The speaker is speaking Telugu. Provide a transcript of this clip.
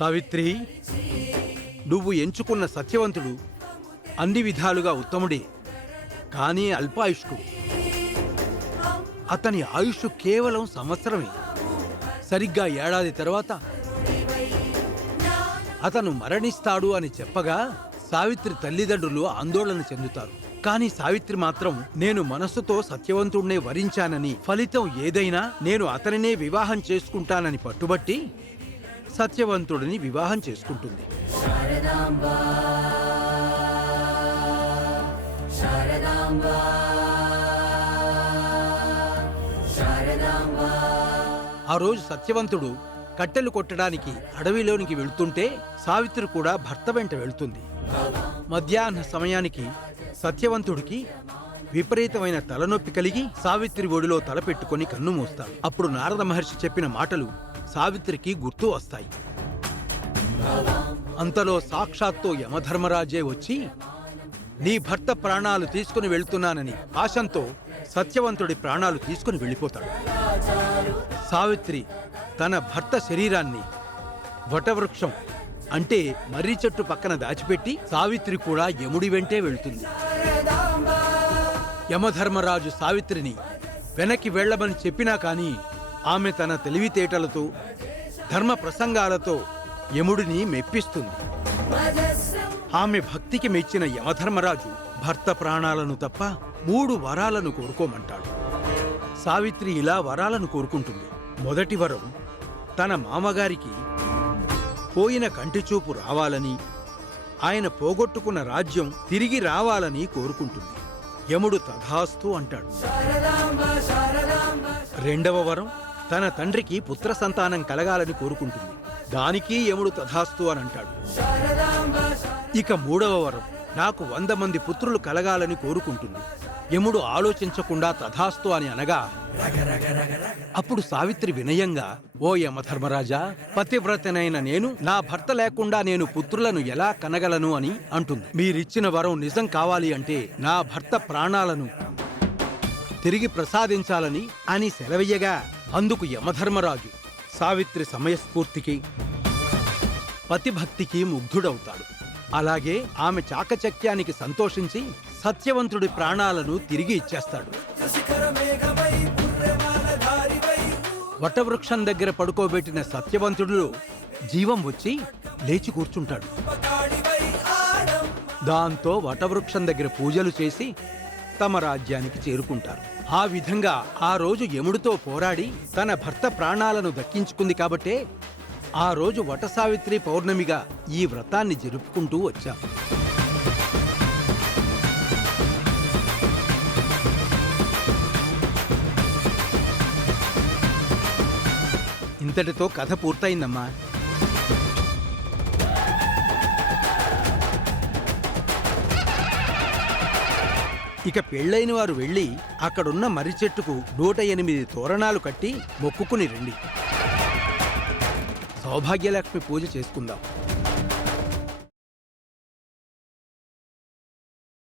సావిత్రి, నువ్వు ఎంచుకున్న సత్యవంతుడు అన్ని విధాలుగా ఉత్తముడే, కానీ అల్పాయుష్కుడు. అతని ఆయుష్ కేవలం సంవత్సరమే. సరిగ్గా ఏడాది తర్వాత అతను మరణిస్తాడు అని చెప్పగా సావిత్రి తల్లిదండ్రులు ఆందోళన చెందుతారు. కానీ సావిత్రి మాత్రం నేను మనస్సుతో సత్యవంతుడినే వరించానని, ఫలితం ఏదైనా నేను అతనినే వివాహం చేసుకుంటానని పట్టుబట్టి సత్యవంతుడిని వివాహం చేసుకుంటుంది. ఆ రోజు సత్యవంతుడు కట్టెలు కొట్టడానికి అడవిలోనికి వెళ్తుంటే సావిత్రి కూడా భర్త వెంట వెళ్తుంది. మధ్యాహ్న సమయానికి సత్యవంతుడికి విపరీతమైన తలనొప్పి కలిగి సావిత్రి ఒడిలో తలపెట్టుకుని కన్ను మూస్తాడు. అప్పుడు నారద మహర్షి చెప్పిన మాటలు సావిత్రికి గుర్తు వస్తాయి. అంతలో సాక్షాత్తు యమధర్మరాజే వచ్చి నీ భర్త ప్రాణాలు తీసుకుని వెళ్తున్నానని పాశంతో సత్యవంతుడి ప్రాణాలు తీసుకుని వెళ్ళిపోతాడు. సావిత్రి తన భర్త శరీరాన్ని వటవృక్షం అంటే మర్రి చెట్టు పక్కన దాచిపెట్టి సావిత్రి కూడా యముడి వెంటే వెళ్తుంది. యమధర్మరాజు సావిత్రిని వెనక్కి వెళ్లమని చెప్పినా కానీ ఆమె తన తెలివితేటలతో ధర్మ ప్రసంగాలతో యముడిని మెప్పిస్తుంది. ఆమె భక్తికి మెచ్చిన యమధర్మరాజు భర్త ప్రాణాలను తప్ప 3 వరాలను కోరుకోమంటాడు. సావిత్రి ఇలా వరాలను కోరుకుంటుంది. మొదటి వరం, తన మామగారికి పోయిన కంటిచూపు రావాలని, ఆయన పోగొట్టుకున్న రాజ్యం తిరిగి రావాలని కోరుకుంటుంది. యముడు తథాస్తు అంటాడు. రెండవ వరం, తన తండ్రికి పుత్ర సంతానం కలగాలని కోరుకుంటుంది. దానికి యముడు తథాస్తు అని అంటాడు. ఇక మూడవ వరం, నాకు 100 మంది పుత్రులు కలగాలని కోరుకుంటుంది. యముడు ఆలోచించకుండా తథాస్తు అని అనగా అప్పుడు సావిత్రి వినయంగా, ఓ యమధర్మరాజా, పతివ్రతనైన నేను నా భర్త లేకుండా నేను పుత్రులను ఎలా కనగలను అని అంటుంది. మీరిచ్చిన వరం నిజం కావాలి అంటే నా భర్త ప్రాణాలను తిరిగి ప్రసాదించాలని అని సెలవయ్యగా అందుకు యమధర్మరాజు సావిత్రి సమయస్ఫూర్తికి పతిభక్తికి ముగ్ధుడవుతాడు. అలాగే ఆమె చాకచక్యానికి సంతోషించి సత్యవంతుడి ప్రాణాలను తిరిగి ఇచ్చేస్తాడు. వటవృక్షం దగ్గర పడుకోబెట్టిన సత్యవంతుడిలో జీవం వచ్చి లేచి కూర్చుంటాడు. దాంతో వటవృక్షం దగ్గర పూజలు చేసి తమ రాజ్యానికి చేరుకుంటారు. ఆ విధంగా ఆ రోజు యముడితో పోరాడి తన భర్త ప్రాణాలను దక్కించుకుంది కాబట్టే ఆ రోజు వటసావిత్రి పౌర్ణమిగా ఈ వ్రతాన్ని జరుపుకుంటూ వచ్చాం. ఇంతటితో కథ పూర్తయిందమ్మా. ఇక పెళ్లైన వారు వెళ్లి అక్కడున్న మర్రి చెట్టుకు 108 తోరణాలు కట్టి మొక్కుకుని రండి. సౌభాగ్యలక్ష్మి పూజ చేసుకుందాం.